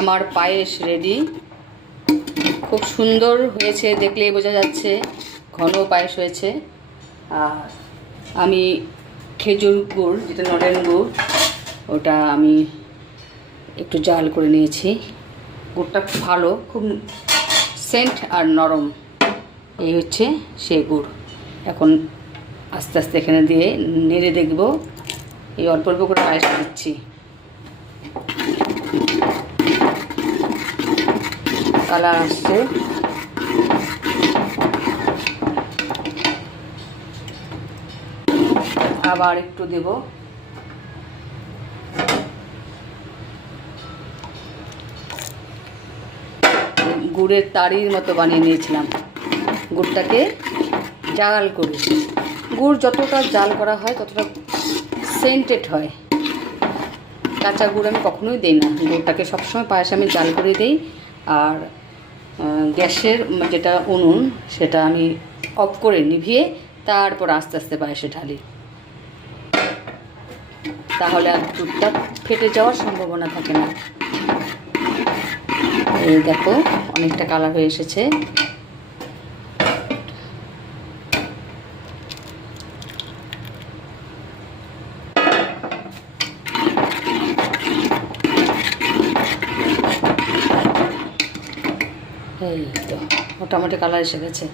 আমার পায়েস রেডি। খুব সুন্দর হয়েছে, দেখলেই বোঝা যাচ্ছে ঘন পায়েস হয়েছে। আর আমি খেজুর গুড়, যেটা নলেন গুড়, ওটা আমি একটু জাল করে নিয়েছি। গুড়টা খুব ভালো, খুব সেন্ট আর নরম। এই হচ্ছে সেই গুড়। এখন আস্তে আস্তে এখানে দিয়ে নেড়ে দেখব। এই অল্প অল্প করে পায়েস দিচ্ছি। কালার আসছে। আবার একটু দেব। গুড়ের তাড়ির মতো বানিয়ে নিয়েছিলাম। গুড়টাকে জাল করে, গুড় যতটা জাল করা হয় ততটা সেন্টেড হয়। কাঁচা গুড় আমি কখনোই দিই না। গুড়টাকে সবসময় পায়েসে আমি জাল করে দিই। আর গ্যাসের যেটা উনুন, সেটা আমি অফ করে নিভিয়ে তারপর আস্তে আস্তে পায়েসে ঢালি। তাহলে আর দুধটা ফেটে যাওয়ার সম্ভাবনা থাকে না। এই দেখো, অনেকটা কালার হয়ে এসেছে। এই তো মোটামুটি কালার এসে গেছে।